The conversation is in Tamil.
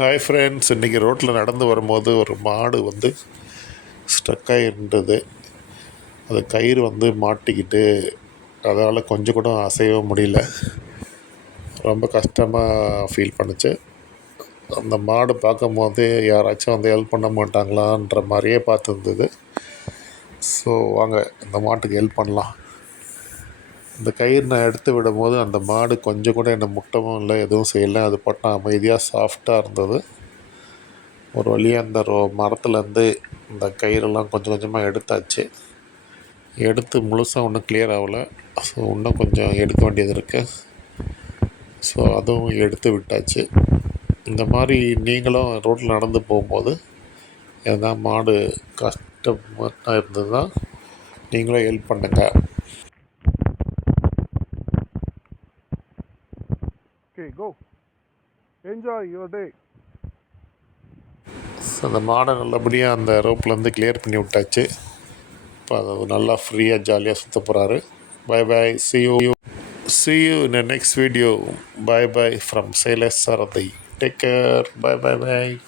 ஹாய் ஃப்ரெண்ட்ஸ், இன்றைக்கி ரோட்டில் நடந்து வரும்போது ஒரு மாடு வந்து ஸ்ட்ரக்காகி இருந்தது. அது கயிறு வந்து மாட்டிக்கிட்டு அதால் கொஞ்சம் கூட அசைய முடியல. ரொம்ப கஷ்டமாக ஃபீல் பண்ணுச்சு. அந்த மாடு பார்க்கும்போது யாராச்சும் வந்து ஹெல்ப் பண்ண மாட்டாங்களான்ற மாதிரியே பார்த்துருந்தது. ஸோ வாங்க இந்த மாட்டுக்கு ஹெல்ப் பண்ணலாம். இந்த கயிறு நான் எடுத்து விடும்போது அந்த மாடு கொஞ்சம் கூட என்னை முட்டவும் இல்லை, எதுவும் செய்யலை. அது பாட்டு அமைதியாக சாஃப்டாக இருந்தது. ஒரு வழியாக அந்த மரத்துலேருந்து இந்த கயிறெல்லாம் கொஞ்சம் கொஞ்சமாக எடுத்தாச்சு. எடுத்து முழுசாக ஒன்றும் கிளியர் ஆகலை. ஸோ இன்னும் கொஞ்சம் எடுக்க வேண்டியது இருக்குது. ஸோ அதுவும் எடுத்து விட்டாச்சு. இந்த மாதிரி நீங்களும் ரோட்டில் நடந்து போகும்போது எதனா மாடு கஷ்டமாக இருந்ததுன்னா நீங்களும் ஹெல்ப் பண்ணுங்கள். Okay, go. Enjoy your day. So அந்த மாடை நல்லபடியாக அந்த ரோப்லேருந்து கிளியர் பண்ணி விட்டாச்சு. இப்போ அது நல்லா ஃப்ரீயாக ஜாலியாக சுற்ற போகிறாரு. Bye bye, see you in the next video. Bye bye from Sailesh Sarathi. Take care. Bye.